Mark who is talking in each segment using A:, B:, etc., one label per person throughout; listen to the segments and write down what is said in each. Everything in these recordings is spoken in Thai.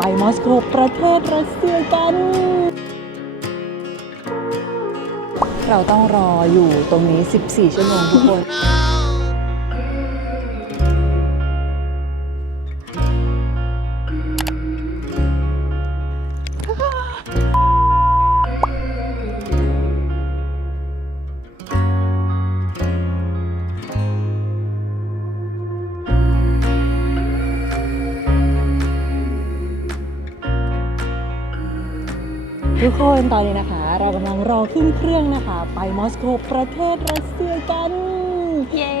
A: ไปมอสโกประเทศรัสเซียกัน เราต้องรออยู่ตรงนี้ 14 ชั่วโมงทุกคน คนตอนนี้นะคะ เรากำลังรอขึ้นเครื่องนะคะ ไปมอสโกประเทศรัสเซียกัน
B: เย้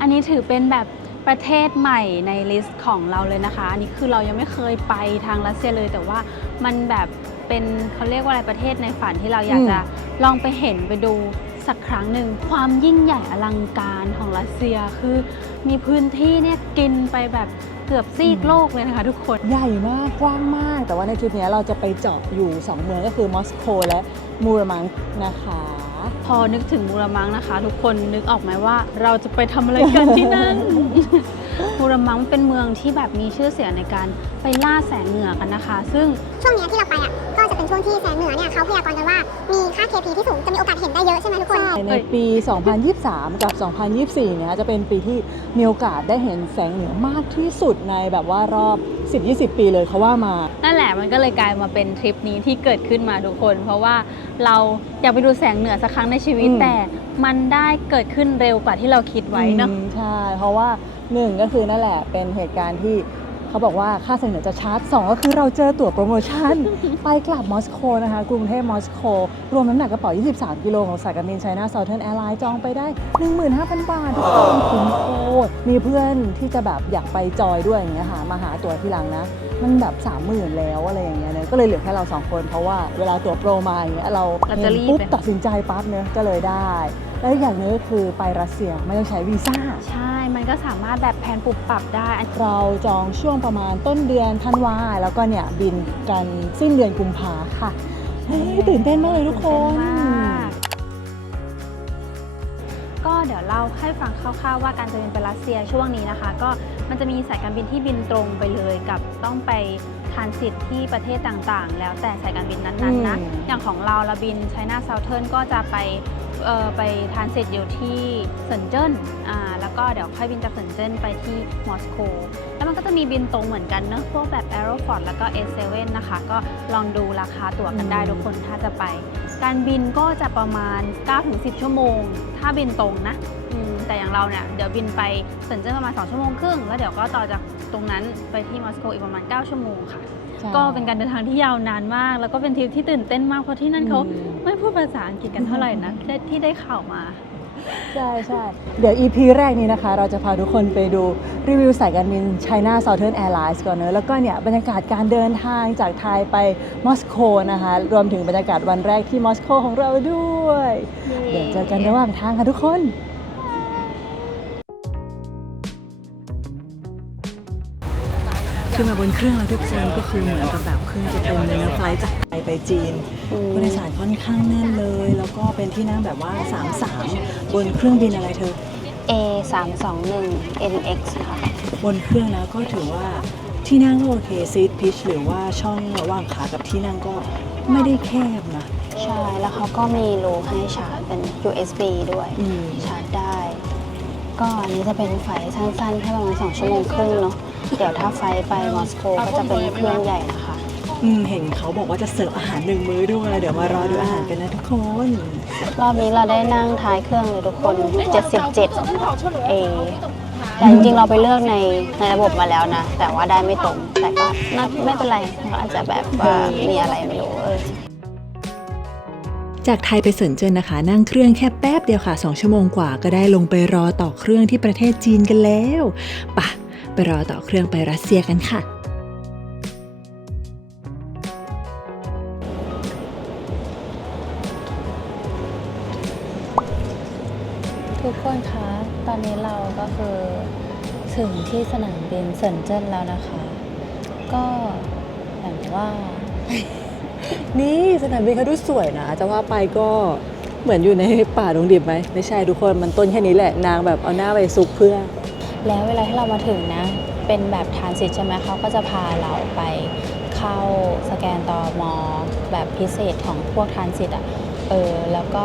B: อันนี้ถือเป็นแบบประเทศใหม่ในลิสต์ของเราเลยนะคะ อันนี้คือเรายังไม่เคยไปทางรัสเซียเลย แต่ว่ามันแบบเป็นเขาเรียกว่าอะไรประเทศในฝันที่เราอยาก
A: อืม
B: จะลองไปเห็นไปดูสักครั้งหนึ่งความยิ่งใหญ่อลังการของรัสเซียคือมีพื้นที่เนี่ยกินไปแบบ เกือบซีกโลกเลยนะคะทุกคน
A: ใหญ่มากกว้างมาก แต่ว่าในทริปนี้เราจะไปเจาะอยู่ 2 เมืองก็คือมอสโกและมูรมังค์นะคะ
B: พอนึกถึงมูรามังนะคะ ทุกคนนึกออกไหมว่า เราจะไปทำอะไรกันที่นั่น มูรามังเป็นเมืองที่แบบมีชื่อเสียงในการไปล่าแสงเหนือกันนะคะ ซึ่ง
C: ช่วงเนี้ยที่เราไปอะก็จะ เป็นช่วงที่แสงเหนือเนี่ยเขาพยากรณ์กันว่ามีค่า KP ที่สูงจะมีโอกาสเห็นได้เยอะใช่ไหมทุกคน
A: ในปี 2023 กับ 2024 เนี่ยจะเป็นปีที่มีโอกาสได้เห็นแสงเหนือมากที่สุดในแบบว่ารอบ 10-20 ปีเลยเขาว่ามา
B: นั่นแหละมันก็เลยกลายมาเป็นทริปนี้ที่เกิดขึ้นมาทุกคน เพราะว่าเราอยากไปดูแสงเหนือสักครั้งในชีวิต
A: อืม
B: แต่มันได้เกิดขึ้นเร็วกว่าที่เราคิดไว้เนอะ
A: อืมใช่ เพราะว่าหนึ่งก็คือนั่นแหละเป็นเหตุการณ์ที่ เขาบอกว่าค่าแสงเหนือจะชาร์จสองก็คือเราเจอตั๋วโปรโมชั่น ไปกลับมอสโกนะคะกรุงเทพมอสโก รวมน้ำหนักกระเป๋า 23 กิโลของสายการบินไชน่าเซาเทิร์นแอร์ไลน์จองไปได้ 15,000 บาททุกคนคุ้มโคตรมีเพื่อนที่จะแบบอยากไปจอยด้วยอย่างเงี้ยค่ะมาหาตั๋วทีหลังนะ มันแบบ 30,000 แล้วอะไรอย่างเงี้ยเนี่ยก็เลยเหลือแค่เราสองคนเพราะว่าเวลาตั๋วโปรมาอย่างเงี้ยเรา
B: เราจะรีบ
A: ปุ๊บ
B: เลย
A: ตัดสินใจปั๊บเนอะก็เลยได้ แล้วอีกอย่างหนึงก็คือไปรัสเซียไม่ต้องใช้วีซ่า
B: ใช่ มันก็สามารถแบบแผนปรับปรับได้
A: เราจองช่วงประมาณต้นเดือนธันวาแล้วก็เนี่ยบินกันสิ้นเดือนกุมภาค่ะเฮ้ยตื่นเต้นมากเลยทุกคน
B: ตื่เต้นมากก็เดี๋ยวเล่าให้ฟังคร่าวๆว่าการจะบินไปรัสเซียช่วงนี้นะคะ ก็มันจะมีสายการบินที่บินตรงไปเลยกับต้องไปทรานสิตที่ประเทศต่างๆ แล้วแต่สายการบินนั้นๆนะ
A: อืม
B: อย่างของเราเราบินไชน่าเซาเทิร์นก็จะไปเอ่อ ไปทานเสิตอยู่ที่เซินเจิ้นอ่าแล้วก็เดี๋ยวค่อยบินจากเซินเจิ้นไปที่มอสโกแล้วมันก็จะมีบินตรงเหมือนกันเนอะพวกแบบ a e r o f o r t แล้วก็ A7 นะคะ ก็ลองดูราคาตั๋วกันได้ทุกคนถ้าจะไป การบินก็จะประมาณ 9-10 ชั่วโมง ถ้าบินตรงนะแต่อย่างเราเนี่ยเดี๋ยวบินไปเซินเจิ้นประมาณ 2 ชั่วโมงครึ่งแล้วเดี๋ยวก็ต่อจากตรงนั้นไปที่มอสโกอีกประมาณ 9 ชั่วโมงค่ะ ก็เป็นการเดินทางที่ยาวนานมาก แล้วก็เป็นทริปที่ตื่นเต้นมากเพราะที่นั่นเขา
A: อืม
B: ไม่พูดภาษาอังกฤษกันเท่าไหร่นะที่ที่ได้ข่าวมา
A: ใช่ใช่เดี๋ยว EP แรกนี้นะคะ เราจะพาทุกคนไปดูรีวิวสายการบิน China Southern Airlines ก่อนเนอะแล้วก็เนี่ยบรรยากาศการเดินทางจากไทยไปมอสโกนะคะ รวมถึงบรรยากาศวันแรกที่มอสโกของเราด้วย เดี๋ยวเจอกันระหว่างทางค่ะทุกคน ขึ้นมาบนเครื่องแล้วทุกคนก็คือเหมือนกับแบบเครื่องจะเต็มเลยนะไฟลท์จากไทยไปจีน
B: อืม
A: ผู้โดยสารค่อนข้างแน่นเลย แล้วก็เป็นที่นั่งแบบว่า3-3บนเครื่องบินอะไรเธอ
B: A 3 2 1 NX ค่ะ
A: บนเครื่องนะก็ถือว่าที่นั่งก็โอเคซีทพิชหรือว่าช่องระหว่างขากับที่นั่งก็ไม่ได้แคบนะ
D: ใช่แล้วเขาก็มีรูให้ชาร์จเป็น USB ด้วย
A: อืม
D: ชาร์จได้ ก็อันนี้จะเป็นไฟล์สั้นๆแค่ประมาณ2ชั่วโมงครึ่งเนาะ เดี๋ยวถ้าไฟล์ไปมอสโกก็จะเป็นเครื่องใหญ่นะคะ
A: อืมเห็นเขาบอกว่าจะเสิร์ฟอาหารหนึ่งมื้อด้วย เดี๋ยวมารอดูอาหารกันนะทุกคน
D: รอบนี้เราได้นั่งท้ายเครื่องเลยทุกคน 77เอแต่จริงๆเราไปเลือกในในระบบมาแล้วนะ แต่ว่าได้ไม่ตรง แต่ก็น่าไม่เป็นไรเราอาจจะแบบว่ามีอะไรไม่รู้เออ
A: จากไทยไปเซินเจิ้นนะคะ นั่งเครื่องแค่แป๊บเดียวค่ะ 2 ชั่วโมงกว่าก็ได้ลงไปรอต่อเครื่องที่ประเทศจีนกันแล้วปะไป รอต่อเครื่องไปรัสเซียกันค่ะ
D: ทุกคนคะ ตอนนี้เราก็คือถึงที่สนามบินเซินเจิ้นแล้วนะคะ ก็อย่างว่า
A: นี่สนามบินเขาดูสวยนะ จะว่าไปก็เหมือนอยู่ในป่าดงดิบไหม ไม่ใช่ทุกคนมันต้นแค่นี้แหละนางแบบเอาหน้าไปซุกเพื่อ
D: แล้วเวลาที่เรามาถึงนะ
B: เป็นแบบทรานสิตใช่ไหมเขาก็จะพาเราไปเข้าสแกนตอมอแบบพิเศษของพวกทรานสิตอะเออแล้วก็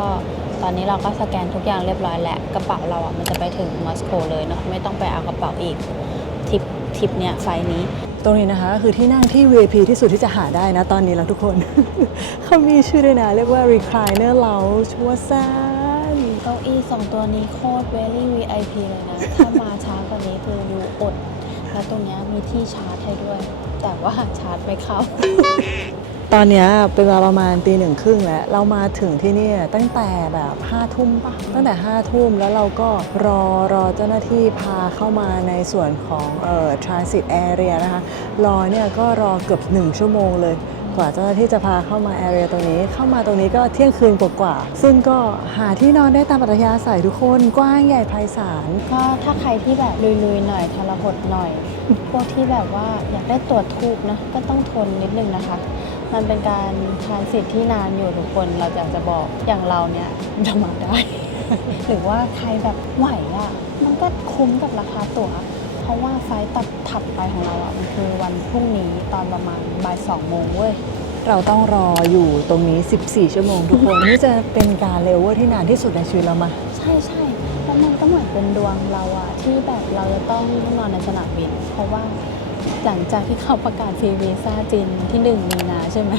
B: ตอนนี้เราก็สแกนทุกอย่างเรียบร้อยแล้วกระเป๋าเราอะมันจะไปถึงมอสโกเลยเนาะไม่ต้องไปเอากระเป๋าอีกทริปทริปเนี้ยไฟล์นี้
A: ตรงนี้นะคะก็คือที่นั่งที่ VIP ที่สุดที่จะหาได้นะตอนนี้แล้วทุกคน เขามีชื่อด้วยนะ เรียกว่า recliner lounge วัวซาน
B: เก้าอี้สองตัวนี้โคตร very VIP เลยนะ ถ้ามาช้ากว่านี้คือยูอด แล้วตรงนี้มีที่ชาร์จให้ด้วย แต่ว่าชาร์จไม่เข้า
A: ตอนนี้เป็นเวลาประมาณตีหนึ่งครึ่งแล้ว เรามาถึงที่นี่ตั้งแต่แบบห้าทุ่มปะตั้งแต่ห้าทุ่มแล้วเราก็รอรอเจ้าหน้าที่พาเข้ามาในส่วนของเอ่อ transit area นะคะ รอเนี่ยก็รอเกือบหนึ่งชั่วโมงเลย กว่าเจ้าหน้าที่จะพาเข้ามา area ตรงนี้ เข้ามาตรงนี้ก็เที่ยงคืนกว่าๆซึ่งก็หาที่นอนได้ตามปัตยาใส่ทุกคนกว้างใหญ่ไพศาล
B: ก็ถ้าใครที่แบบลุยๆหน่อยทรหดหน่อย พวกที่แบบว่าอยากได้ตรวจทูบนะก็ต้องทนนิดนึงนะคะ มันเป็นการทานสิตที่นานอยู่ทุกคนเราอยากจะบอกอย่างเราเนี่ยจะมาได้ หรือว่าใครแบบไหวอะ่ะมันก็คุ้มกับราคาตั๋ว เพราะว่าไฟล์ตัดถัดไปของเราอะ่ะมันคือวันพรุ่งนี้ตอนประมาณบ่ายสองโมงเว้ย
A: เราต้องรออยู่ตรงนี้ 14 ชั่วโมงทุกคน นี่จะเป็นการเลเวอร์ที่นานที่สุดในชีวิตเรามา
B: ใช่ใช่แล้วมันก็เหมือนเป็นดวงเราอะที่แบบเราจะต้องนอนในสนามบิน เพราะว่าหลังจากที่เขาประกาศฟรีวีซ่าจีนที่หนึ่งมีนาใช่ไหม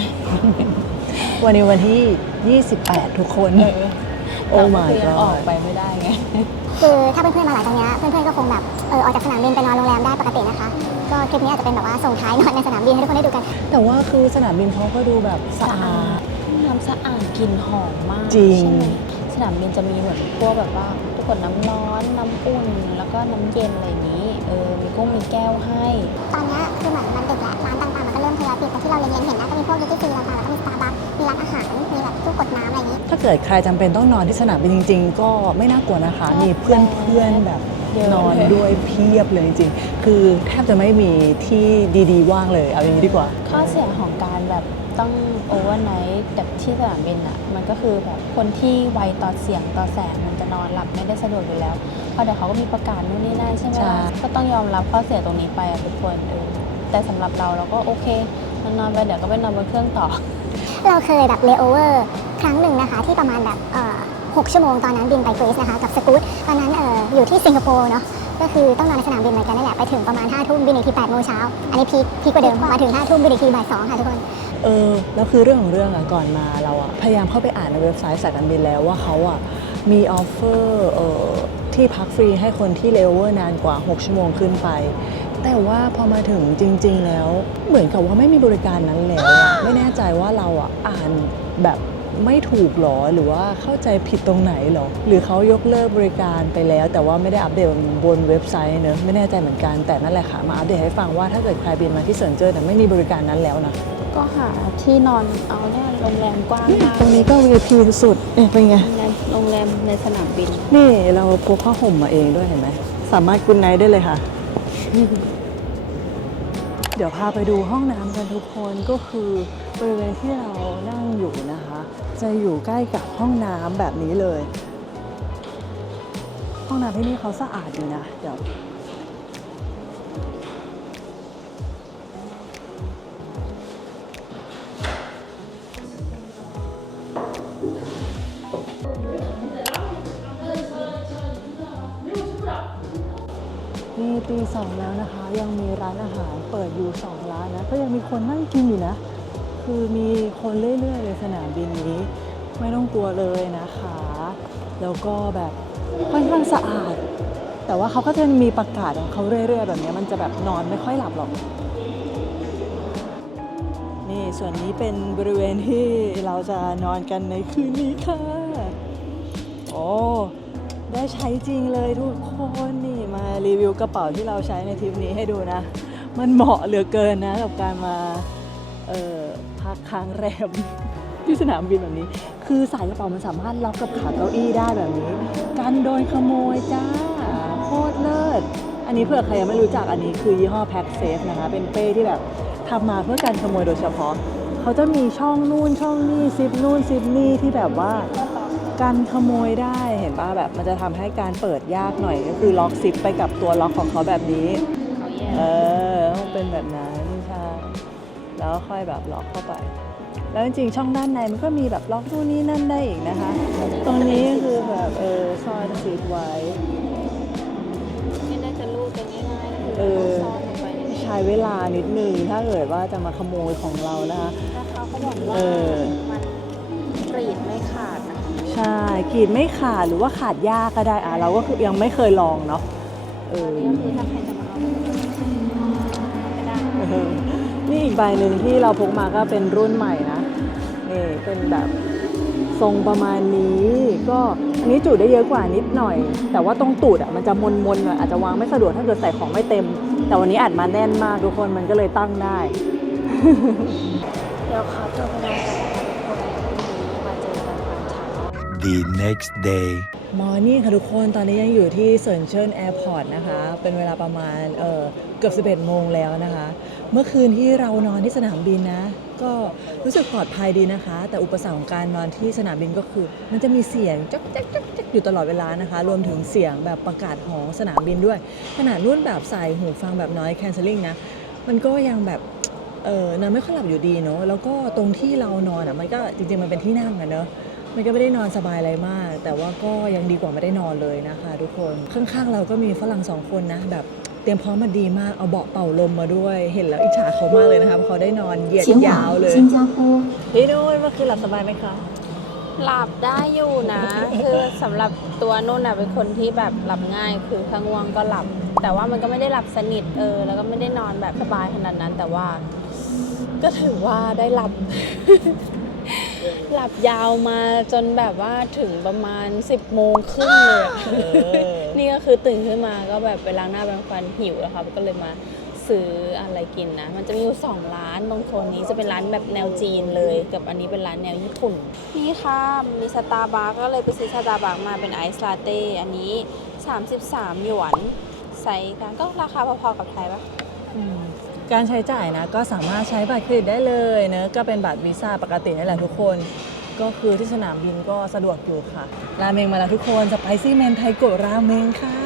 A: วันนี้วันที่ 28 ทุกคน โอ้
B: เราก็
A: my
B: คือยัง
A: god
B: ออกไปไม่ได้ไง
C: คือถ้าเพื่อนๆมาหลายตรงเนี้ยเพื่อนๆก็คงแบบเออออกจากสนามบินไปนอนโรงแรมได้ปกตินะคะ ก็คลิปนี้อาจจะเป็นแบบว่าส่งท้ายนอนในสนามบินให้ทุกคนได้ดูกัน
A: แต่ว่าคือสนามบินเขาก็ดูแบบสะอาด
B: น้ำสะอาดกลิ่นหอมมาก
A: จริง
B: ใช่ไหมสนามบินจะมีเหมือนพวกแบบว่าทุกคนน้ำร้อนน้ำอุ่นแล้วก็น้ำเย็นอะไรอย่างนี้เออมีกุ้งมีแก้วให้
C: ตอนเนี้ยคือเหมือนมันดึกแล้วร้านต่างๆมันก็เริ่มทยอยปิดแต่ที่เราเล็งๆเห็นนะก็มีพวกยูทิซีต่างๆแล้วก็มีสตาร์บัคมี ร้านอาหารมีแบบตู้กดน้ำอะไรอย่างนี้
A: ถ้าเกิดใครจำเป็นต้องนอนที่สนามบินจริง ๆ ก็ไม่น่ากลัวนะคะ มีเพื่อนๆแบบ
B: เยอะ
A: นอน
B: เลย
A: ด้วยเพียบเลยจริงๆ คือแทบจะไม่มีที่ดีๆ ว่างเลยเอาอย่างนี้ดีกว่า
B: ข้อเสียของการแบบต้องโอเวอร์ไนท์แบบที่สนามบินอะมันก็คือแบบคนที่ไวต่อเสียงต่อแสงมันจะนอนหลับไม่ได้สะดวกอยู่แล้ว เพราะเดี๋ยวเขาก็มีประกาศนู่นนี่นั่นใช่ไหม
A: ใช่
B: ล่ะก็ต้องยอมรับข้อเสียตรงนี้ไปอะทุกคนเออแต่สำหรับเราเราก็โอเคนอนๆไปเดี๋ยวก็ไปนอนบนเครื่องต่อ
C: เราเคยแบบเลโอเวอร์ครั้งหนึ่งนะคะ ที่ประมาณแบบเอ่อหกชั่วโมงตอนนั้นบินไปกรีซนะคะ กับสกูตตอนนั้นเอ่ออยู่ที่สิงคโปร์เนาะก็คือต้องนอนในสนามบินเหมือนกันนั่นแหละไปถึงประมาณ5ทุ่มบินอีกที8โมงเช้าอันนี้พีคพีคกว่าเดิมมาถึง5ทุ่มบินอีกทีบ่ายสองค่ะทุกคน
A: เออแล้วคือเรื่องของเรื่องอะก่อนมาเราอะพยายามเข้าไปอ่านในเว็บไซต์สายการบินแล้วว่าเขาอะมีออฟเฟอร์เอ่อที่พักฟรีให้คนที่เลเวอร์นานกว่า 6 ชั่วโมงขึ้นไป แต่ว่าพอมาถึงจริง ๆ แล้ว เหมือนกับว่าไม่มีบริการนั้นแล้วอะไม่แน่ใจว่าเราอะอ่านแบบไม่ถูกหรอหรือว่าเข้าใจผิดตรงไหนหรอ หรือเขายกเลิกบริการไปแล้ว แต่ว่าไม่ได้อัปเดตบนเว็บไซต์เนอะไม่แน่ใจเหมือนกันแต่นั่นแหละค่ะมาอัปเดตให้ฟังว่าถ้าเกิดใครบินมาที่เซินเจิ้นแต่ไม่มีบริการนั้นแล้วนะ
B: ก็หาที่นอนเอาเนี่ยโรงแรมกว้างมาก
A: ตรงนี้ก็ VIP สุดเนี่ยเป็นไง
B: โรงแรมโรงแรมในสนามบิน
A: นี่เราพกผ้าห่มมาเองด้วยเห็นไหมสามารถกุนไนท์ได้เลยค่ะ เดี๋ยวพาไปดูห้องน้ำกันทุกคนก็คือบริเวณที่เรานั่งอยู่นะคะ จะอยู่ใกล้กับห้องน้ำแบบนี้เลย ห้องน้ำที่นี่เขาสะอาดอยู่นะ เดี๋ยว สองแล้วนะคะ ยังมีร้านอาหารเปิดอยู่สองร้านนะก็ยังมีคนนั่งกินอยู่นะ คือมีคนเรื่อยๆเลยสนามบินนี้ ไม่ต้องกลัวเลยนะคะ แล้วก็แบบค่อนข้างสะอาด แต่ว่าเขาก็จะมีประกาศของเขาเรื่อย ๆ แบบนี้มันจะแบบนอนไม่ค่อยหลับหรอกนี่ส่วนนี้เป็นบริเวณที่เราจะนอนกันในคืนนี้ค่ะ โอ้ ได้ใช้จริงเลยทุกคนนี่ รีวิวกระเป๋าที่เราใช้ในทริปนี้ให้ดูนะ มันเหมาะเหลือเกินนะกับการมาพักค้างแรมที่สนามบินแบบนี้ คือสายกระเป๋ามันสามารถล็อกกับขาเก้าอี้ได้แบบนี้ กันโดนขโมยจ้าโคตรเลิศ อันนี้เผื่อใครยังไม่รู้จักอันนี้คือยี่ห้อแพ็คเซฟนะคะ เป็นเป้ที่แบบทำมาเพื่อการขโมยโดยเฉพาะ เขาจะมีช่องนู่นช่องนี่ซิปนู่นซิปนี่ที่แบบว่า การขโมยได้เห็นป่ะแบบมันจะทำให้การเปิดยากหน่อยก็คือล็อกซิปไปกับตัวล็อกของเขาแบบนี้
B: เขา
A: เออมันเป็นแบบนั้นใช่แล้วค่อยแบบล็อกเข้าไป แล้วจริงๆช่องด้านในมันก็มีแบบล็อกนู่นนี่นั่นได้อีกนะคะ ตรงนี้คือแบบเออซ่อนซีดไว้
B: ไม่ได้จะรูดกันง่ายๆคือ
A: เออ
B: ซ่อนลงไปในนี้
A: ใช้เวลานิดนึงถ้าเกิดว่าจะมาขโมยของเรานะคะ
B: แล้วเขาก็บอกว่า
A: เออ
B: มันกรีดไม่ขาดนะคะ
A: ใช่กรีดไม่ขาดหรือว่าขาดยากก็ได้อะเราก็คือยังไม่เคยลองเนาะเออ
B: นี่ก็คือถ้าใครจะมาเอาไม่ได้
A: เออนี่อีกใบหนึ่งที่เราพกมาก็เป็นรุ่นใหม่นะนี่เป็นแบบทรงประมาณนี้ก็อันนี้จุได้เยอะกว่านิดหน่อย แต่ว่าตรงตูดอะมันจะมนมนๆหน่อยอาจจะวางไม่สะดวกถ้าเกิดใส่ของไม่เต็ม แต่วันนี้อัดมาแน่นมากทุกคนมันก็เลยตั้งได้
B: เดี๋ยวเขาจะไปนอนกัน
E: the next day.
A: มอร์นิ่งค่ะทุกคนตอนนี้ยังอยู่ที่เซินเจิ้นแอร์พอร์ตนะคะ เป็นเวลาประมาณเออเกือบ 11 โมงแล้วนะคะ เมื่อคืนที่เรานอนที่สนามบินนะ ก็รู้สึกปลอดภัยดีนะคะ แต่อุปสรรคของการนอนที่สนามบินก็คือ มันจะมีเสียงจ๊อกจ๊กจ๊กจ๊กอยู่ตลอดเวลานะคะ รวมถึงเสียงแบบประกาศของสนามบินด้วย ขนาดรุ่นแบบใส่หูฟังแบบน้อย cancelling นะ มันก็ยังแบบเออนอนไม่ค่อยหลับอยู่ดีเนาะ แล้วก็ตรงที่เรานอนอะมันก็จริงๆมันเป็นที่นั่งอะเนาะ มันก็ไม่ได้นอนสบายอะไรมาก แต่ว่าก็ยังดีกว่าไม่ได้นอนเลยนะคะ ทุกคนข้างๆเราก็มีฝรั่งสองคนนะแบบเตรียมพร้อมมาดีมาก เอาเบาะเป่าลมมาด้วย เห็นแล้วอิจฉาเขามากเลยนะคะเพราะเขาได้นอนเหยียดยาวเลยพี่นุ่นเมื่อคืนหลับสบายไหมคะ
B: หลับได้อยู่นะ คือสำหรับตัวนุ่นอะเป็นคนที่แบบหลับง่าย คือถ้าง่วงก็หลับ แต่ว่ามันก็ไม่ได้หลับสนิทเออ แล้วก็ไม่ได้นอนแบบสบายขนาดนั้น แต่ว่า ก็ถือว่าได้หลับ หลับยาวมาจนแบบว่าถึงประมาณ 10โมงครึ่งเลยอะ
A: เออ
B: นี่ก็คือตื่นขึ้นมาก็แบบไปล้างหน้าแปรงฟันหิวแล้วค่ะก็เลยมาซื้ออะไรกินนะ มันจะมีอยู่สองร้านตรงโซนนี้จะเป็นร้านแบบแนวจีนเลย กับอันนี้เป็นร้านแนวญี่ปุ่น นี่ค่ะมีสตาร์บัคก็เลยไปซื้อสตาร์บัคมาเป็นไอซ์ลาเต้อันนี้ 33 หยวนไซส์กันก็ราคาพอๆกับไทยปะ
A: อืม การใช้จ่ายนะก็สามารถใช้บัตรเครดิตได้เลยเนะก็เป็นบัตรวีซ่าปกตินี่แหละทุกคน ก็คือที่สนามบินก็สะดวกอยู่ค่ะ ราเมงมาแล้วทุกคนสไปซี่แมนไทโกะราเมงค่ะ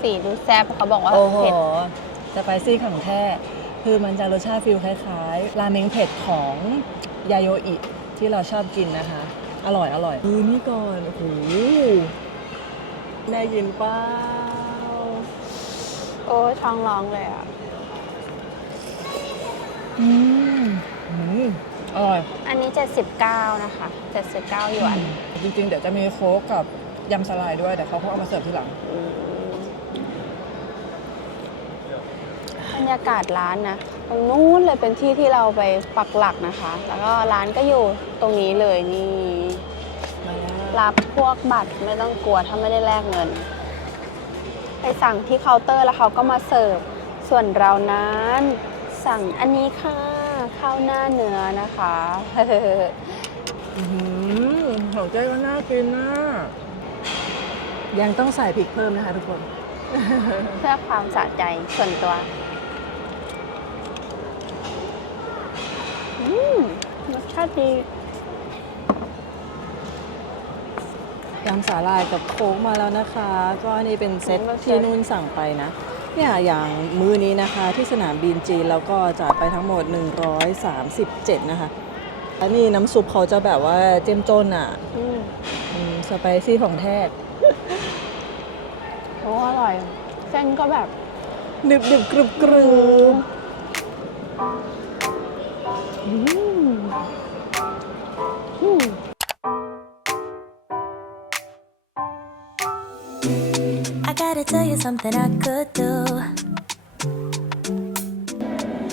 B: สีดูแซ่บเขาบอกว่า
A: โอ้โห
B: เผ็ด
A: สไปซี่ของแท้คือมันจะรสชาติฟิลคล้ายๆ ราเมงเผ็ดของยาโยอิที่เราชอบกินนะคะ อร่อยอร่อยดูนี่ก่อนโอ้โหน่ากินเป้า
B: โอ้ยท้องร้องเลยอะ
A: อืมอืมอร่อย
B: อันนี้ 79 นะคะ 79หยวน
A: จริงๆ เดี๋ยวจะมีโค้กกับยำสลายด้วย แต่เขาก็เอามาเสิร์ฟทีหลัง
B: บรรยากาศร้านนะ ตรงนู้นเลยเป็นที่ที่เราไปปักหลักนะคะ แล้วก็ร้านก็อยู่ตรงนี้เลยนี่ รับพวกบัตรไม่ต้องกลัวถ้าไม่ได้แลกเงิน ไปสั่งที่เคาน์เตอร์แล้วเขาก็มาเสิร์ฟ ส่วนเรานั้นสั่งอันนี้ค่ะข้าวหน้าเนื้อนะคะ
A: อืมของเจ๊ก็น่ากินนะยังต้องใส่พริกเพิ่มนะคะทุกคน
B: เพื่อความสะใจส่วนตัวอืมรสชาติดี
A: ยำสาลายกับโค้กมาแล้วนะคะ ก็นี่เป็นเซตที่นุ่นสั่งไปนะเนี่ยอย่างมื้อนี้นะคะที่สนามบินจีนแล้วก็จ่ายไปทั้งหมด 137 นะคะแล้วนี่น้ำซุปเขาจะแบบว่าเจ้มจนอะ
B: อืม
A: อืมสไปซี่ของแท้
B: โอ้อร่อย เส้นก็แบบ
A: ดึบดึบกรุบกรุบ
B: อืม
F: something I could do.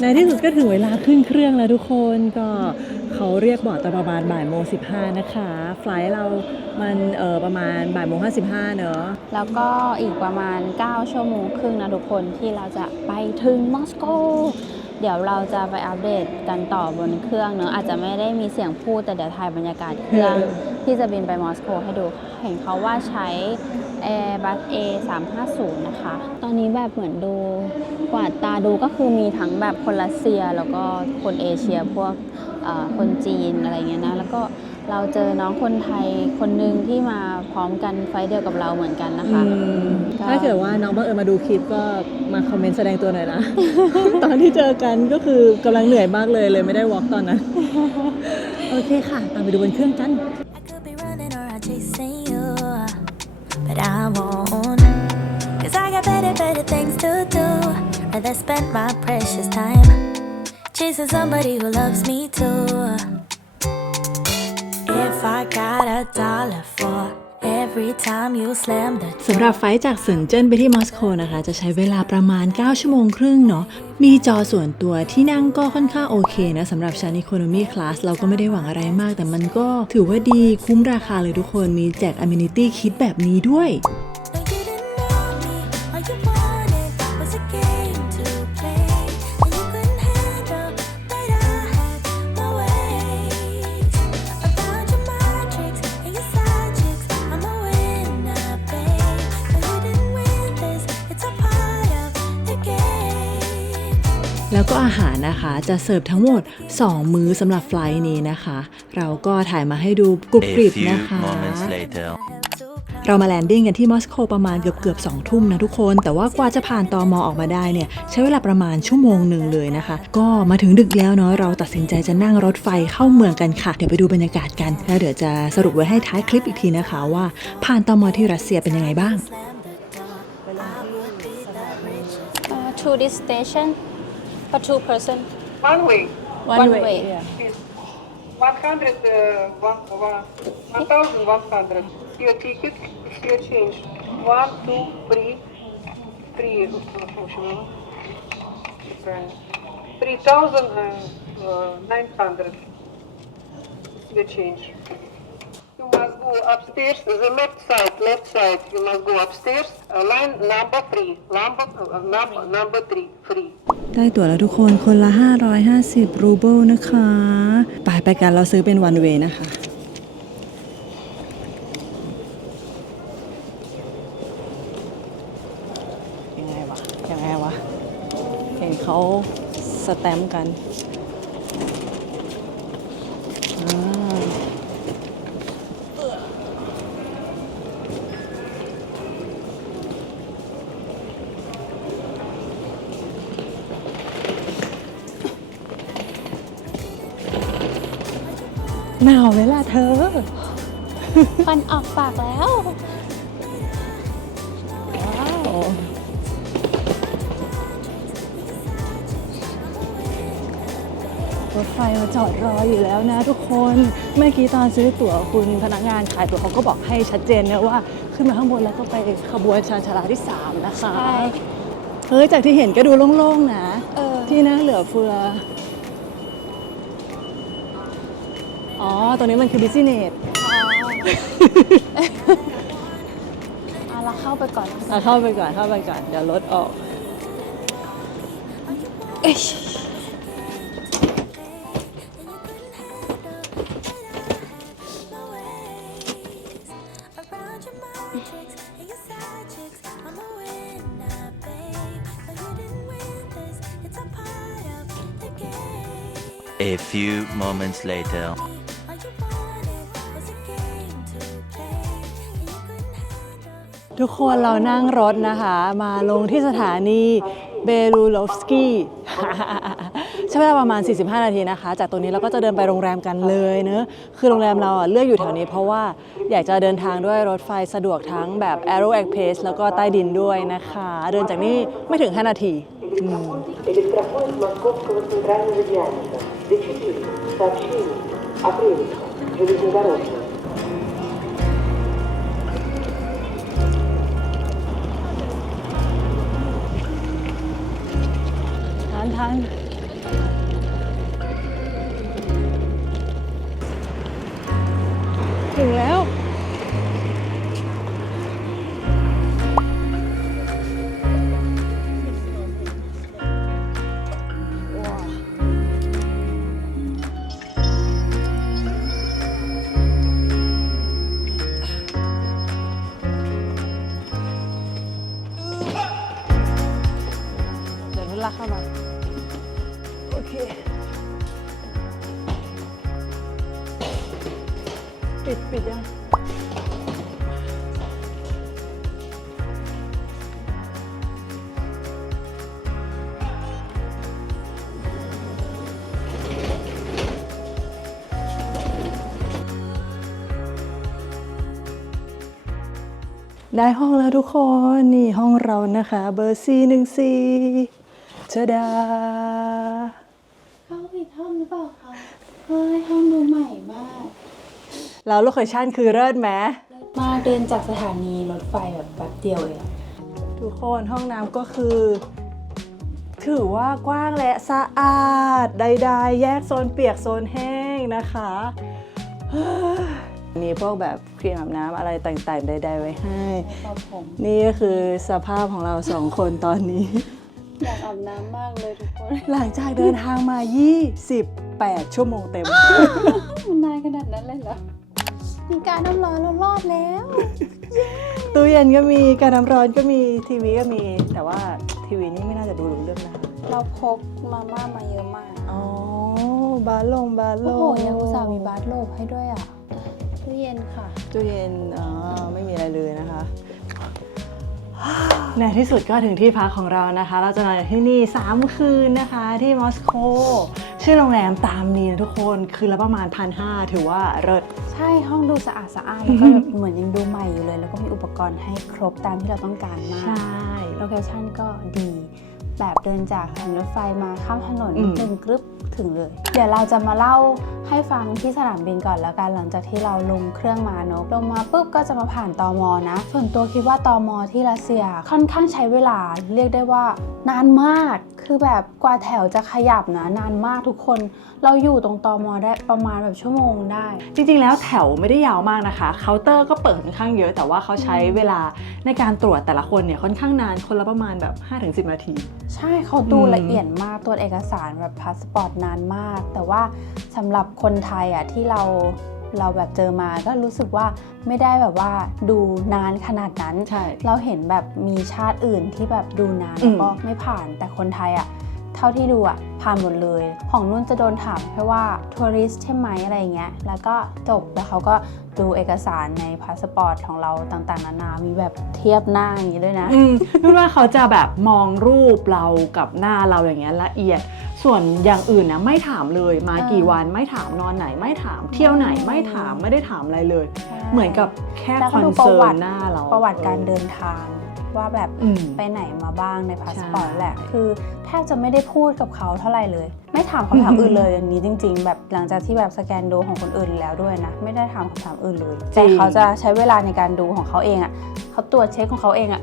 A: ในที่สุดก็ถึงเวลาขึ้นเครื่องแล้วทุกคนก็เขาเรียกบอร์ดตอนประมาณบ่ายโมงสิบห้านะคะ ไฟลท์เรามันเออประมาณบ่ายโมงห้าสิบห้าเนอะ
B: แล้วก็อีกประมาณ 9 ชั่วโมงครึ่งนะทุกคนที่เราจะไปถึงมอสโก เดี๋ยวเราจะไปอัปเดตกันต่อบนเครื่องเนอะอาจจะไม่ได้มีเสียงพูดแต่เดี๋ยวถ่ายบรรยากาศเครื่องที่จะบินไปมอสโกให้ดู เห็นเขาว่าใช้ Airbus A 3 5 0นะคะ ตอนนี้แบบเหมือนดูกวาดตาดูก็คือมีทั้งแบบคนรัสเซียแล้วก็คนเอเชียพวกเอ่อคนจีนอะไรเงี้ยนะแล้วก็ เราเจอน้องคนไทยคนหนึ่งที่มาพร้อมกันไฟล์เดียวกับเราเหมือนกันนะคะ ก็
A: ถ้าเกิดว่าน้องบังเอิญมาดูคลิปก็มาคอมเมนต์แสดงตัวหน่อยนะ ตอนที่เจอกันก็คือกำลังเหนื่อยมากเลยเลยไม่ได้วอล์กตอนนั้น โอเคค่ะ ตามไปดูบนเครื่องกัน
F: I could be running or I'm chasing you, but I won't. Cause I got better, better things to do. Rather spend my precious time chasing somebody who loves me too. If I got a dollar for every time you slam the
A: สำหรับไฟจากเซินเจิ้นไปที่มอสโกนะคะ จะใช้เวลาประมาณ 9 ชั่วโมงครึ่งเนาะ มีจอส่วนตัวที่นั่งก็ค่อนข้างโอเคนะสำหรับชั้นอีโคโนมีคลาสเราก็ไม่ได้หวังอะไรมาก แต่มันก็ถือว่าดีคุ้มราคาเลยทุกคนมีแจกอเมนิตี้คิดแบบนี้ด้วย จะเสิร์ฟทั้งหมด 2 มื้อสำหรับไฟล์นี้นะคะ เราก็ถ่ายมาให้ดูกรุบ
E: A
A: กริบ
E: few
A: นะคะ
E: moments later.
F: I held too close.
A: เรามาแลนดิ้งกันที่มอสโกประมาณเกือบเกือบๆสองทุ่มนะทุกคน แต่ว่ากว่าจะผ่านตอมอออกมาได้เนี่ย ใช้เวลาประมาณชั่วโมงหนึ่งเลยนะคะ ก็มาถึงดึกแล้วเนาะเราตัดสินใจจะนั่งรถไฟเข้าเมืองกันค่ะ เดี๋ยวไปดูบรรยากาศกันแล้วเดี๋ยวจะสรุปไว้ให้ท้ายคลิปอีกทีนะคะ ว่าผ่านตอมอที่รัสเซียเป็นยังไงบ้าง
F: Slam the door. I would be the richest.
B: uh, to this station for two person
G: One way,
B: one way
G: is 100, uh, one, one, 1,100. Your ticket, your change. One, two, three, three, в общем, правильно. 3,900. Your change. You must go upstairs, the left side, left side. You must go upstairs. Uh, line number three, number, uh, number, number three, free.
A: ได้ตั๋วแล้วทุกคนคนละ 550 รูเบิลนะคะ ไปไปกันเราซื้อเป็นวันเวนะคะ ยังไงวะ ยังไงวะ เห็นเขาสแตมป์กัน หนาวไหมล่ะเธอ
B: ฟันออกปากแล้ว
A: ว้าว รถไฟมาจอดรออยู่แล้วนะทุกคน เมื่อกี้ตอนซื้อตั๋วคุณพนักงานขายตั๋วเขาก็บอกให้ชัดเจนนะว่า ขึ้นมาข้างบนแล้วก็ไปขบวนชานชาลาที่ 3 นะคะ
B: ใช่
A: เฮ้ยจากที่เห็นก็ดูโล่งๆนะ
B: เออ
A: ที่นั่งเหลือเฟือ อ๋อ ตรงนี้มันคือบิสเนส
B: อะเราเข้าไปก่อน
A: อะเข้าไปก่อนเข้าไปก่อน เดี๋ยวรถออก
F: Around your magics and your side chicks, I'm a winner, babe. No,
A: ทุกคนเรานั่งรถนะคะ มาลงที่สถานีเบลูลอฟสกี้ ใช้เวลาประมาณ 45 นาทีนะคะ จากตรงนี้เราก็จะเดินไปโรงแรมกันเลยเนอะคือโรงแรมเราอ่ะเลือกอยู่แถวนี้เพราะว่าอยากจะเดินทางด้วยรถไฟสะดวกทั้งแบบ Aero Express แล้วก็ใต้ดินด้วยนะคะ เดินจากนี่ไม่ถึง 5 นาทีอืม
H: Электропоезд Московского центрального диаметра. Д4. Сообщение. Апрелевка. Железнодорожная.
A: ทัน ทั ได้ห้องแล้วทุกคนนี่ห้องเรานะคะ เบอร์ C 1 4ชดา
B: เข้าผิดห้องหรือเปล่าคะเฮ้ยห้องดูใหม่มาก
A: แล้วโลเคชั่นคือเลิศไหม
B: มาเดินจากสถานีรถไฟแบบแป๊บเดียวเอง
A: ทุกคนห้องน้ำก็คือ ถือว่ากว้างและสะอาดใดๆแยกโซนเปียกโซนแห้งนะคะ มีพวกแบบครีมอาบน้ำอะไรต่างๆ ใด ๆ ไว้ให้
B: ครับผม
A: นี่ก็คือสภาพของเราสองคนตอนนี้
B: อยากอาบน้ำมากเลยทุกคน
A: หลังจากเดินทางมา 28 ชั่วโมงเต็ม
B: มันนานขนาดนั้นเลยเหรอมีการน้ำร้อนเรารอดแล้ว
A: ตู้เย็นก็มีการน้ำร้อนก็มีทีวีก็มี แต่ว่าทีวีนี่ไม่น่าจะดูรู้เรื่องนะคะ
B: เราพกมาม่ามาเยอะมาก
A: อ๋อบาลงบาล
B: โอ้
A: ง
B: โหยังอุตส่าห์มีบาร์โลบให้ด้วยอะ ตู้เย็นค่ะ
A: ตู้เย็นอ๋อไม่มีอะไรเลยนะคะ ในที่สุดก็ถึงที่พักของเรานะคะ เราจะนอนอยู่ที่นี่ 3 คืนนะคะที่มอสโก ชื่อโรงแรมตามนี้นะทุกคนคืนละประมาณพันห้าถือว่าเลิศ
B: ใช่ห้องดูสะอาดสะอาดแล้วก็แบบเหมือนยังดูใหม่อยู่เลย แล้วก็มีอุปกรณ์ให้ครบตามที่เราต้องการมาก
A: ใช่
B: โลเคชั่นก็ดี แบบเดินจากสถานีรถไฟมาข้ามถนน
A: อืม
B: หนึ่งกรึบ ถึงเลย เดี๋ยวเราจะมาเล่าให้ฟังที่สนามบินก่อนแล้วกันหลังจากที่เราลงเครื่องมาเนอะลงมาปุ๊บก็จะมาผ่านตอมอนะ ส่วนตัวคิดว่าตอมอที่รัสเซียค่อนข้างใช้เวลาเรียกได้ว่านานมากคือแบบกว่าแถวจะขยับนะ นานมากทุกคน เราอยู่ตรงตอมอได้ประมาณแบบชั่วโมงได้
A: จริงๆแล้วแถวไม่ได้ยาวมากนะคะเคาน์เตอร์ก็เปิดค่อนข้างเยอะ แต่ว่าเขาใช้เวลาในการตรวจแต่ละคนเนี่ยค่อนข้างนานคนละประมาณแบบ 5-10 นาที
B: ใช่เขาดู
A: อืม
B: ละเอียดมากตรวจเอกสารแบบพาสปอร์ตนานมาก แต่ว่าสำหรับคนไทยอะที่เราเราแบบเจอมาก็รู้สึกว่าไม่ได้แบบว่าดูนานขนาดนั้น
A: ใช่
B: เราเห็นแบบมีชาติอื่นที่แบบดูนาน
A: อื
B: แล้ว
A: ม
B: ก็ไม่ผ่านแต่คนไทยอะ เท่าที่ดูอะผ่านหมดเลย ของนุ่นจะโดนถามแค่ว่าทัวริสใช่ไหมอะไรอย่างเงี้ย แล้วก็จบแล้วเขาก็ดูเอกสารในพาสปอร์ตของเราต่างๆ นานา มีแบบเทียบหน้าอย่างนี้ด้วยนะ
A: อืมไม่ว่าเขาจะแบบมองรูปเรากับหน้าเราอย่างเงี้ยละเอียด ส่วนอย่างอื่นนะไม่ถามเลยมา
B: เออ
A: กี่วันไม่ถามนอนไหนไม่ถามเที่ยวไหนไม่ถามไม่ได้ถามอะไรเลย เหมือนกับแค่
B: แล้ว
A: ค
B: ก็
A: อน
B: ดูป
A: เซิ
B: ระ
A: ร์
B: วันติ
A: หน้าเรา
B: ประวัติการเดินทาง ว่าแบบ
A: อืม
B: ไปไหนมาบ้างในพาสปอร์ต
A: ใช่
B: แหละ คือแทบจะไม่ได้พูดกับเขาเท่าไหร่เลย ไม่ถามคำถามอื่นเลยอันนี้จริง ๆ แบบหลังจากที่แบบสแกนดูของคนอื่นแล้วด้วยนะ ไม่ได้ถามคำถามอื่นเลยแต่เขาจะใช้เวลาในการดูของเขาเองอะ่ะเขาตรวจเช็คของเขาเองอะ่ะ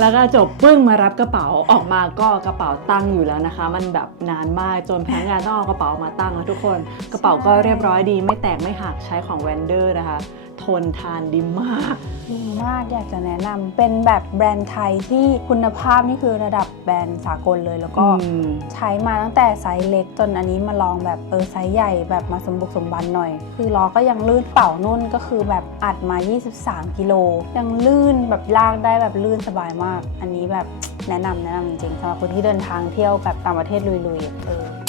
A: แล้วก็จบปึ้งมารับกระเป๋าออกมาก็กระเป๋าตั้งอยู่แล้วนะคะ มันแบบนานมากจนพนักงานต้องเอากระเป๋ามาตั้งแล้วทุกคน กระเป๋าก็เรียบร้อยดีไม่แตกไม่หักใช้ของแวนเดอร์นะคะ ทนทานดีมาก
B: ดีมากอยากจะแนะนำเป็นแบบแบรนด์ไทยที่คุณภาพนี่คือระดับแบรนด์สากลเลย แล้วก็
A: อืม
B: ใช้มาตั้งแต่ไซส์เล็กจนอันนี้มาลองแบบเออไซส์ใหญ่แบบมาสมบุกสมบันหน่อย คือล้อก็ยังลื่นเป่านุ่นก็คือแบบอัดมา 23 กิโล ยังลื่นแบบลากได้แบบลื่นสบายมาก อันนี้แบบแนะนำแนะนำจริงๆสำหรับคนที่เดินทางเที่ยวแบบต่างประเทศลุยๆเออ
A: อ่า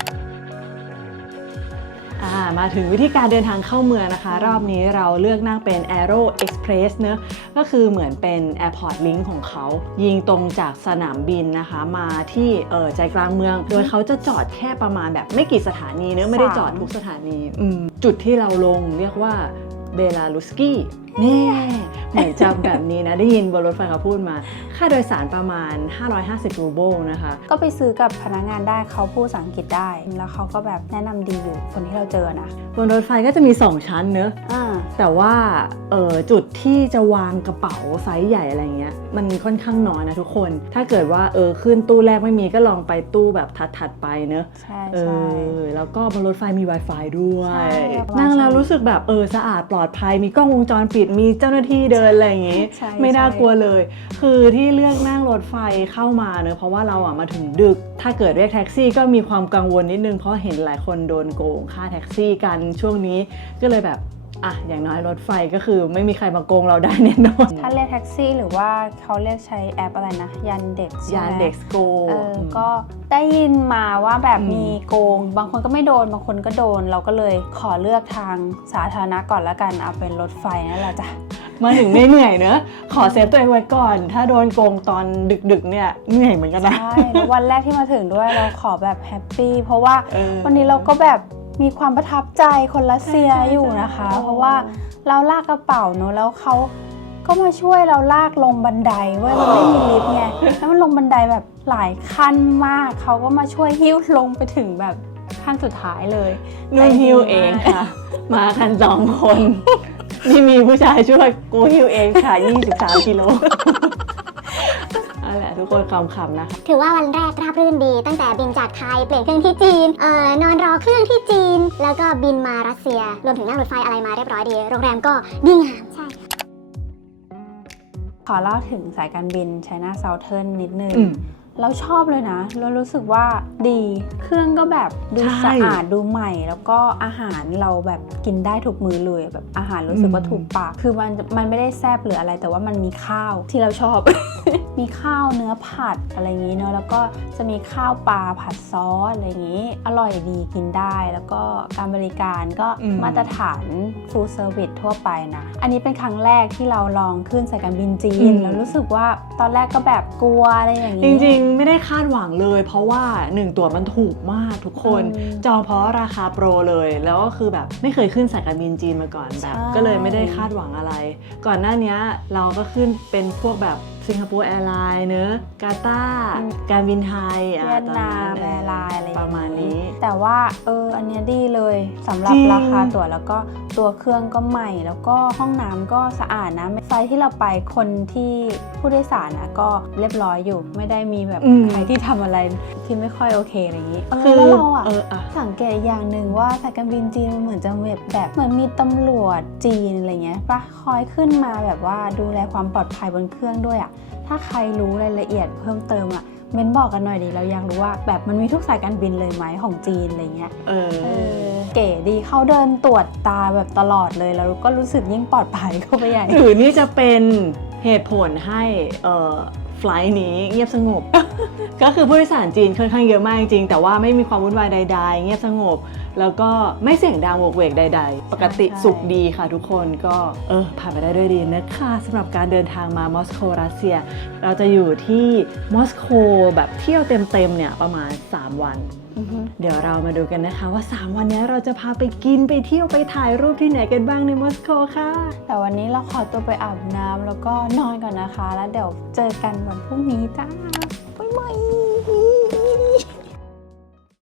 A: มาถึงวิธีการเดินทางเข้าเมืองนะคะ รอบนี้เราเลือกนั่งเป็น Aero Express เนอะก็คือเหมือนเป็น Airport Link ของเขา ยิงตรงจากสนามบินนะคะ มาที่เออใจกลางเมือง โดยเขาจะจอดแค่ประมาณแบบไม่กี่สถานีเนอะไม่ได้จอดทุกสถานีอืมจุดที่เราลงเรียกว่าเบลาลุสกี้ นี่เหมือนจะแบบนี้นะได้ยินบนรถไฟเขาพูดมา ค่าโดยสารประมาณ 550 รูเบิลนะคะ
B: ก็ไปซื้อกับพนักงานได้เขาพูดภาษาอังกฤษได้ แล้วเขาก็แบบแนะนำดีอยู่คนที่เราเจอนะ
A: บนรถไฟก็จะมี 2 ชั้นเนอะ
B: อ่า
A: แต่ว่าเออจุดที่จะวางกระเป๋าไซส์ใหญ่อะไรเงี้ยมันค่อนข้างน้อยนะทุกคน ถ้าเกิดว่าเออขึ้นตู้แรกไม่มีก็ลองไปตู้แบบถัดๆไปเนอะ
B: ใช่
A: เอ
B: ใช่
A: อแล้วก็บนรถไฟมี Wi-Fi ด้วย
B: ใช่ประมาณ
A: นั่งแล้ว
B: นั้น
A: รู้สึกแบบเออสะอาดปลอดภัยมีกล้องวงจรปิดมีเจ้าหน้าที่เดินอะไรอย่างงี้
B: ใช่
A: ไม่น่า
B: ใช่
A: กลัวเลย คือที่เลือกนั่งรถไฟเข้ามาเนอะเพราะว่าเราอะมาถึงดึก ถ้าเกิดเรียกแท็กซี่ก็มีความกังวลนิดนึงเพราะเห็นหลายคนโดนโกงค่าแท็กซี่กันช่วงนี้ก็เลยแบบ อะอย่างน้อยรถไฟก็คือไม่มีใครมาโกงเราได้แน่นอน
B: ถ้าเรียกแท็กซี่หรือว่าเขาเรียกใช้แอปอะไรนะ ยันเด็ก
A: ยานเด็กสโก
B: เอออก็ได้ยินมาว่าแบบ
A: อืม
B: มีโกง บางคนก็ไม่โดน บางคนก็โดน เราก็เลยขอเลือกทางสาธารณะก่อนละกัน เอาเป็นรถไฟนั่นแหละจ้ะ
A: มาถึงเหนื่อยๆเนอะขอเซฟตัวเองไว้ก่อน ถ้าโดนโกงตอนดึกๆเนี่ยเหนื่อยเหมือนกันนะ
B: ใช่ แล้ววันแรกที่มาถึงด้วยเราขอแบบแฮปปี้ เพราะว่า
A: เออ
B: วันนี้เราก็แบบ มีความประทับใจคนรัสเซีย
A: ใช่ใช่
B: อยู่นะคะ
A: ใช่
B: เพราะว่าเราลากกระเป๋าเนอะแล้วเขาก็มาช่วยเราลากลงบันไดเว้ยเราไม่มีลิฟต์ไงแล้วมันลงบันไดแบบหลายขั้นมาก เขาก็มาช่วยหิ้วลงไปถึงแบบขั้นสุดท้ายเลย
A: นุ่นฮิวเองค่ะ มากันสองคน นี่มีผู้ชายช่วยกูฮิวเองค่ะ 23 กิโล เอาแหละทุกคนคำๆนะคะ
C: ถือว่าวันแรกราบรื่นดี ตั้งแต่บินจากไทยเปลี่ยนเครื่องที่จีนเอ่อนอนรอเครื่องที่จีน แล้วก็บินมารัสเซีย รวมถึงนั่งรถไฟอะไรมาเรียบร้อยดี โรงแรมก็ดีงามใช่
B: ขอเล่าถึงสายการบิน China Southern นิดนึง
A: อืม
B: เราชอบเลยนะเรารู้สึกว่าดีเครื่องก็แบบดู
A: ใช่
B: สะอาดดูใหม่ แล้วก็อาหารเราแบบกินได้ทุกมื้อเลยแบบอาหารรู้สึกว่า
A: อืม
B: ถูกปากคือมันมันไม่ได้แซบหรืออะไร แต่ว่ามันมีข้าวที่เราชอบ มีข้าวเนื้อผัดอะไรอย่างนี้เนาะแล้วก็จะมีข้าวปลาผัดซอสอะไรอย่างนี้ อร่อยดีกินได้ แล้วก็การบริการก็
A: อืม
B: มาตรฐาน full service ทั่วไปนะ อันนี้เป็นครั้งแรกที่เราลองขึ้นสายการบินจี
A: อื
B: น
A: ม
B: แล้วรู้สึกว่าตอนแรกก็แบบกลัวอะไรอย่าง
A: จ
B: นี้
A: ริงๆ ไม่ได้คาดหวังเลย เพราะว่า 1 ตั๋วมันถูกมากทุกคน
B: อืม
A: จองเพราะราคาโปรเลย แล้วก็คือแบบไม่เคยขึ้นสายการบินจีนมาก่อนแบบ
B: ใช่
A: ก็เลยไม่ได้คาดหวังอะไร ก่อนหน้าเนี้ยเราก็ขึ้นเป็นพวกแบบ สิงคโปร์แอร์ไลน์เนอะกาตาร์การบินไทยอะ
B: เวียดนาม
A: ตอ
B: แอร์ไลน์อะไรอย่ง
A: ประมาณนี้
B: แต่ว่าเอออันเนี้ยดีเลยสำหรั
A: จ
B: บ
A: ริง
B: ราคาตั๋วแล้วก็ตัวเครื่องก็ใหม่ แล้วก็ห้องน้ำก็สะอาดนะไฟล์ที่เราไปคนที่ผู้โดยสารนะก็เรียบร้อยอยู่ ไม่ได้มีแบบ
A: อืม
B: ใครที่ทำอะไรที่ไม่ค่อยโอเคอะไรอย่างนี้เออ
A: คือ
B: แล้วเราอะ
A: เอออะ
B: สังเกตอีกอย่างหนึ่งว่าสายการบินจีนมันเหมือนจะแบบแบบเหมือนมีตำรวจจีนอะไรเงี้ยปะคอยขึ้นมาแบบว่าดูแลความปลอดภัยบนเครื่องด้วยอะถ้าใครรู้รายละเอียดเพิ่มเติมอะเม้นบอกกันหน่อยดิเราอยากรู้ว่า แบบมันมีทุกสายการบินเลยไหมของจีนอะไรเงี้ย
A: เออ
B: เออเก๋ดีเขาเดินตรวจตาแบบตลอดเลยแล้วก็รู้สึกยิ่งปลอดภัยเข้าไปใหญ่
A: หรือนี่จะเป็นเหตุผลให้เอ่อไฟลท์นี้เงียบสงบ ก็คือผู้โดยสารจีนค่อนข้างเยอะมากจริงๆแต่ว่าไม่มีความวุ่นวายใดๆ เงียบสงบ แล้วก็ไม่เสียงดังโวกเวกใด ๆ ปกติ
B: ใช่
A: สุขดีค่ะทุกคนก็เออผ่านไปได้ด้วยดีนะคะสำหรับการเดินทางมามอสโกรัสเซีย เราจะอยู่ที่มอสโกแบบเที่ยวเต็มๆเนี่ยประมาณ 3 วัน
B: อือฮึ
A: เดี๋ยวเรามาดูกันนะคะว่า 3 วันนี้เราจะพาไปกินไปเที่ยวไปถ่ายรูปที่ไหนกันบ้างในมอสโกค่ะ
B: แต่วันนี้เราขอตัวไปอาบน้ำแล้วก็นอนก่อนนะคะ แล้วเดี๋ยวเจอกันวันพรุ่งนี้จ้าบ๊ายบาย